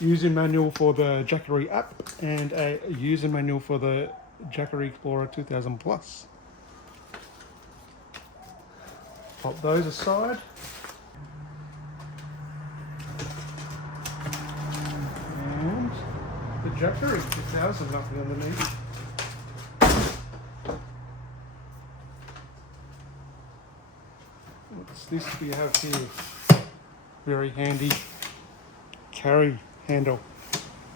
User manual for the Jackery app and a user manual for the Jackery Explorer 2000 Plus. Pop those aside. And the Jackery 2000, nothing underneath. What's this we have here? Very handy carry handle,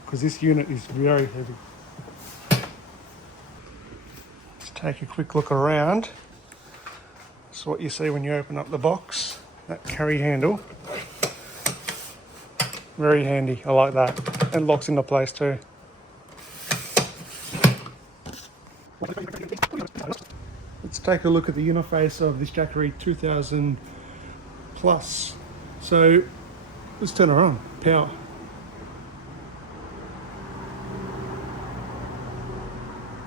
because this unit is very heavy. Let's take a quick look around. That's what you see when you open up the box, that carry handle. Very handy, I like that. It locks into place too. Let's take a look at the interface of this Jackery 2000 Plus. So let's turn her on, power.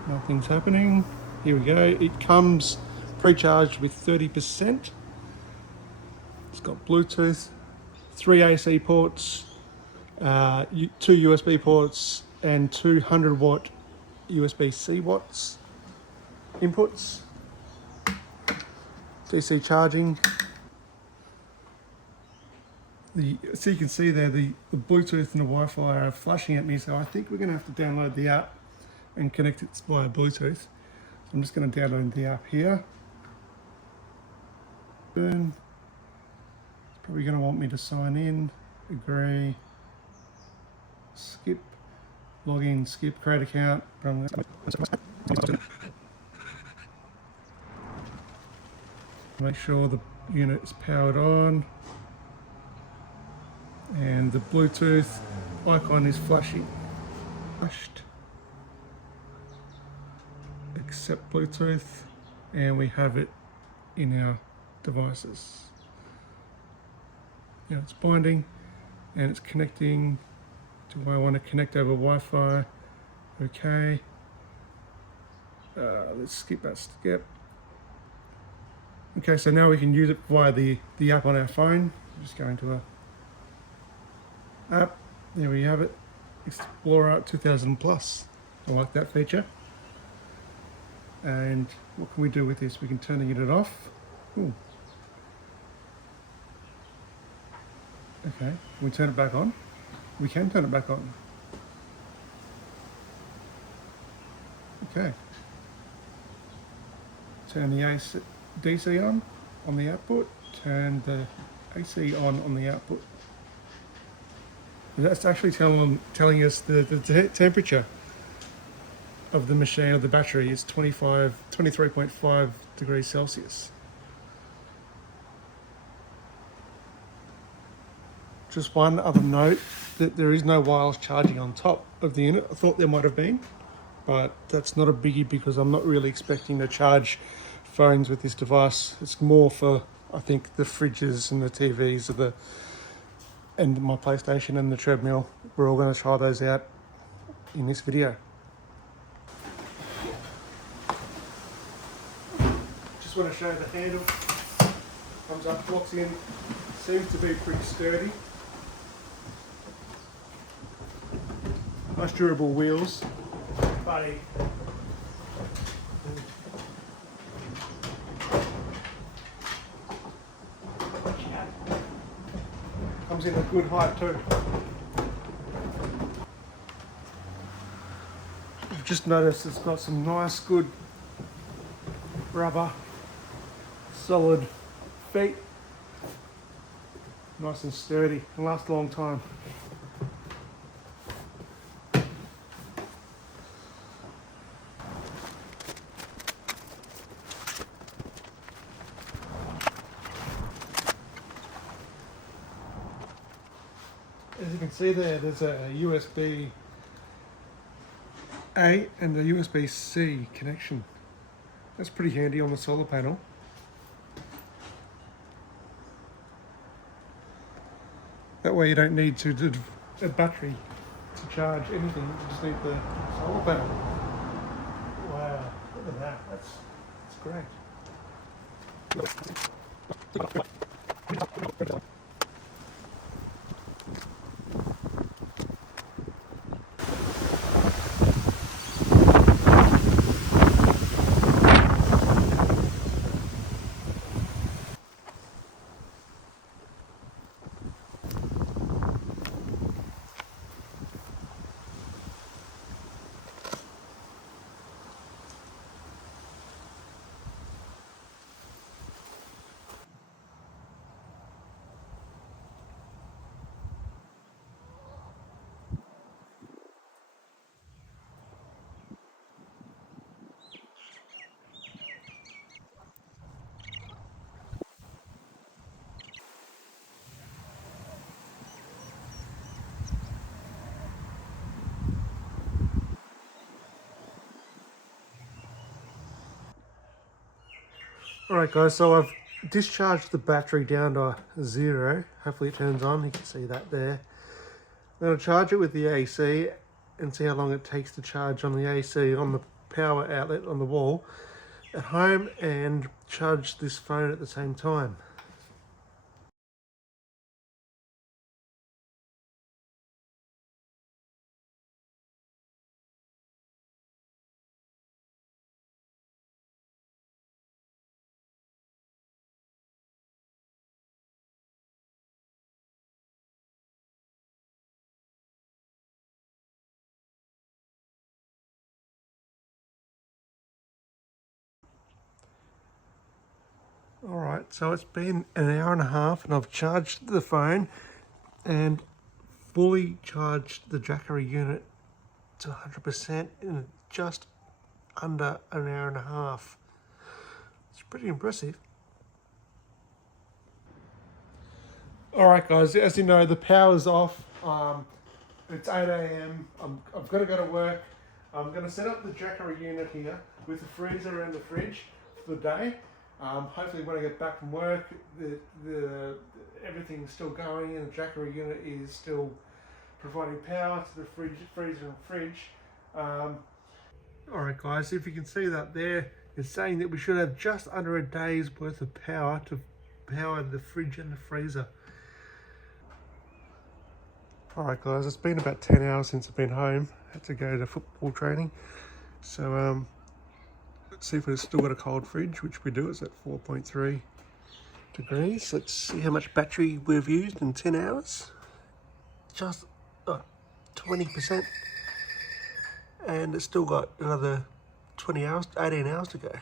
Nothing's happening. Here we go. It comes pre-charged with 30%. It's got Bluetooth, 3 AC ports, 2 USB ports, and 200 watt USB-C watts inputs. DC charging. So you can see there the Bluetooth and the Wi-Fi are flashing at me, so I think we're going to have to download the app and connect it via Bluetooth. So I'm just going to download the app here. It's probably going to want me to sign in, agree, skip, login, skip, create account. Make sure the unit is powered on and the Bluetooth icon is flashing. Flashed. Accept Bluetooth, and we have it in our devices. Now it's binding and it's connecting. Do I want to connect over Wi-Fi? Okay. Let's skip that step. Okay, so now we can use it via the app on our phone. Just go into a app. There we have it. Explorer 2000 Plus. I like that feature. And what can we do with this? We can turn the unit off. Ooh. Okay, can we turn it back on? We can turn it back on. Okay. Turn the DC on the output. Turn the AC on the output. That's actually telling us the temperature of the machine, of the battery, is 23.5 degrees Celsius. Just one other note, that there is no wireless charging on top of the unit. I thought there might have been, but that's not a biggie because I'm not really expecting to charge phones with this device. It's more for, I think, the fridges and the TVs and my PlayStation and the treadmill. We're all going to try those out in this video. Just want to show the handle. Comes up, locks in. Seems to be pretty sturdy. Nice durable wheels. Buddy. Comes in a good height too. I've just noticed it's got some nice good rubber, solid feet. Nice and sturdy and last a long time. As you can see there's a USB-A and a USB-C connection. That's pretty handy on the solar panel. That way you don't need a battery to charge anything, you just need the solar panel. Wow, look at that, that's great. Alright guys, so I've discharged the battery down to 0. Hopefully it turns on, you can see that there. I'm going to charge it with the AC and see how long it takes to charge on the AC on the power outlet on the wall at home, and charge this phone at the same time. Alright, so it's been an hour and a half and I've charged the phone and fully charged the Jackery unit to 100% in just under an hour and a half. It's pretty impressive. Alright guys, as you know, the power's off. It's 8 AM. I've got to go to work. I'm going to set up the Jackery unit here with the freezer and the fridge for the day. Hopefully when I get back from work, everything's still going and the Jackery unit is still providing power to the freezer and fridge. Alright guys, if you can see that there, it's saying that we should have just under a day's worth of power to power the fridge and the freezer. Alright guys, it's been about 10 hours since I've been home. I had to go to football training. So let's see if we've still got a cold fridge, which we do. It's at 4.3 degrees. Let's see how much battery we've used in 10 hours. Just 20%. And it's still got another 20 hours, 18 hours to go. I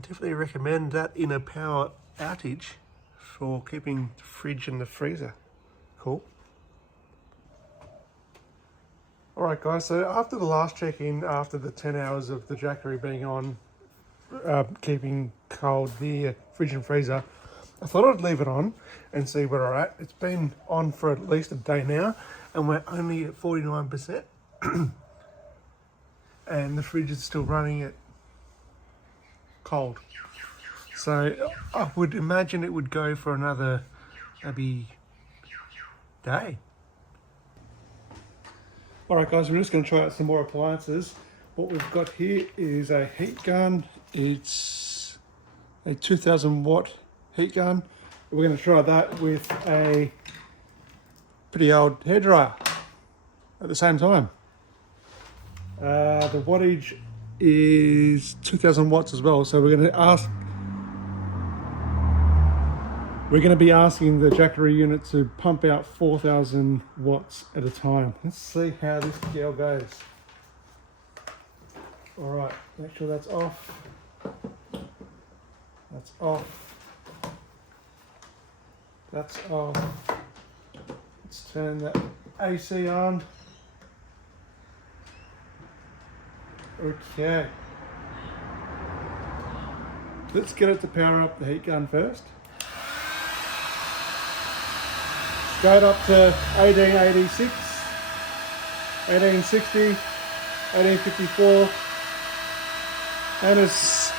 definitely recommend that in a power outage for keeping the fridge and the freezer cool. Alright guys, so after the last check-in, after the 10 hours of the Jackery being on, keeping cold the fridge and freezer, I thought I'd leave it on and see where we're at. It's been on for at least a day now and we're only at 49%. And the fridge is still running at cold. So I would imagine it would go for another maybe day. Alright guys, we're just going to try out some more appliances. What we've got here is a heat gun. It's a 2000 watt heat gun. We're going to try that with a pretty old hairdryer at the same time. The wattage is 2000 watts as well, so we're going to be asking the Jackery unit to pump out 4000 watts at a time. Let's see how this girl goes. All right, make sure that's off. That's off. That's off. Let's turn the AC on. Okay. Let's get it to power up the heat gun first. Go up to 1886, 1860, 1854, and it's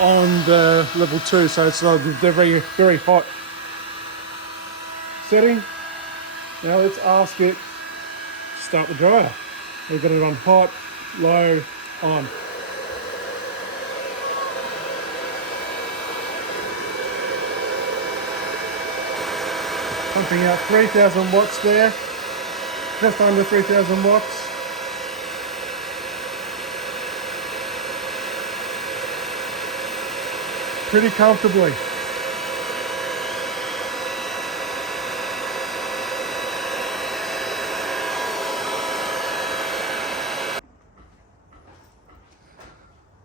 on the level 2, so it's like the very, very hot setting. Now let's ask it to start the dryer. We've got it on hot, low, on. Pumping out 3,000 watts there, just under 3,000 watts. Pretty comfortably.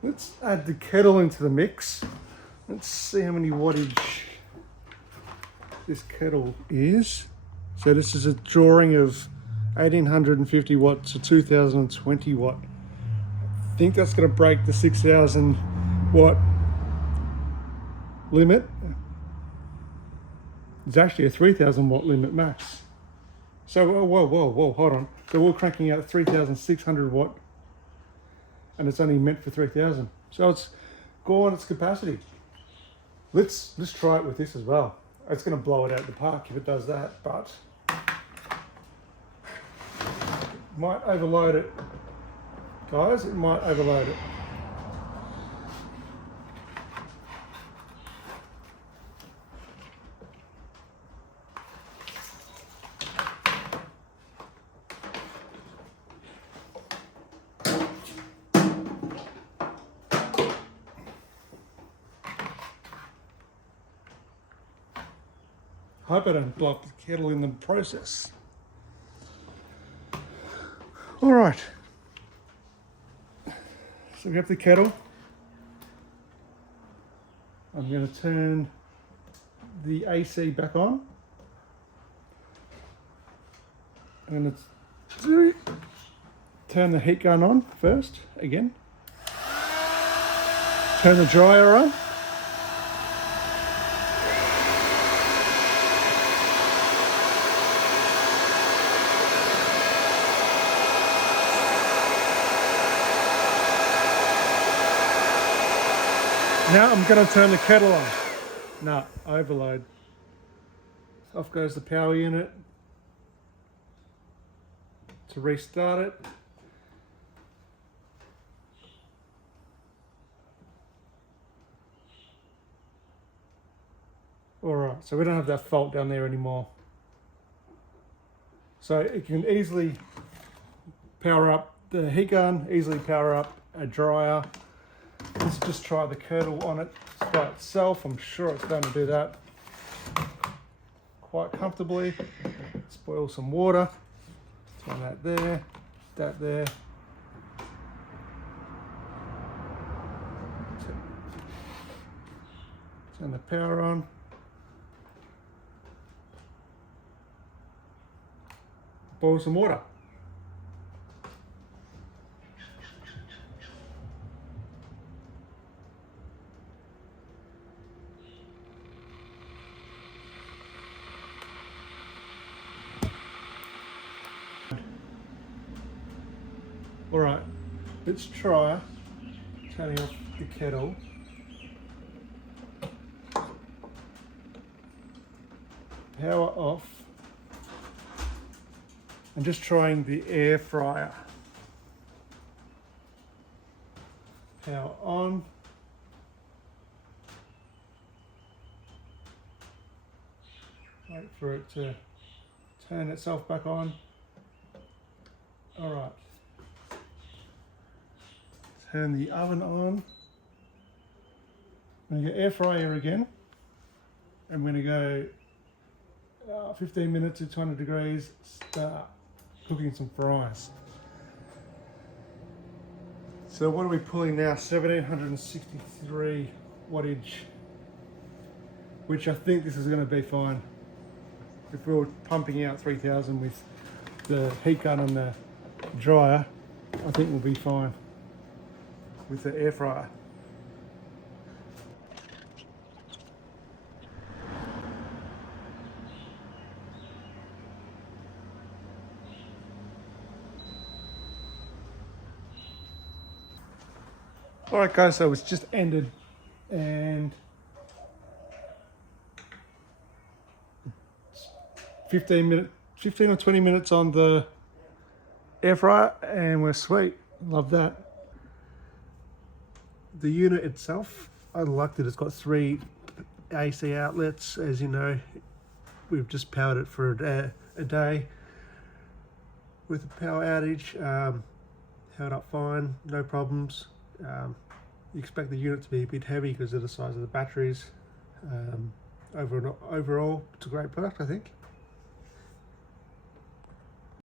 Let's add the kettle into the mix. Let's see how many wattage this kettle is. So this is a drawing of 1850 watt to 2020 watt. I think that's going to break the 6,000 watt limit. It's actually a 3,000 watt limit max. So whoa, hold on. So we're cranking out 3,600 watt, and it's only meant for 3,000. So it's gone its capacity. Let's try it with this as well. It's going to blow it out of the park if it does that, but might overload it, guys. It might overload it. Hope I don't blow up the kettle in the process. All right. So we have the kettle. I'm going to turn the AC back on. I'm going to turn the heat gun on first, again. Turn the dryer on. Now I'm going to turn the kettle on. No, overload. Off goes the power unit. To restart it. Alright, so we don't have that fault down there anymore. So it can easily power up the heat gun, easily power up a dryer. Let's just try the kettle on it by itself. I'm sure it's going to do that quite comfortably. Let's boil some water. Turn that there, that there. Turn the power on. Boil some water. All right, let's try turning off the kettle. Power off. And just trying the air fryer. Power on. Wait for it to turn itself back on. All right. Turn the oven on. I'm going to go air fryer again. I'm going to go 15 minutes to 200 degrees, start cooking some fries. So what are we pulling now? 1763 wattage, which I think this is going to be fine. If we were pumping out 3000 with the heat gun and the dryer, I think we'll be fine with the air fryer. All right, guys, so it's just ended, and 15 or 20 minutes on the air fryer, and we're sweet. Love that. The unit itself, I like that it's got 3 AC outlets. As you know, we've just powered it for a day with a power outage. Held up fine, no problems. You expect the unit to be a bit heavy because of the size of the batteries. Overall, it's a great product, I think.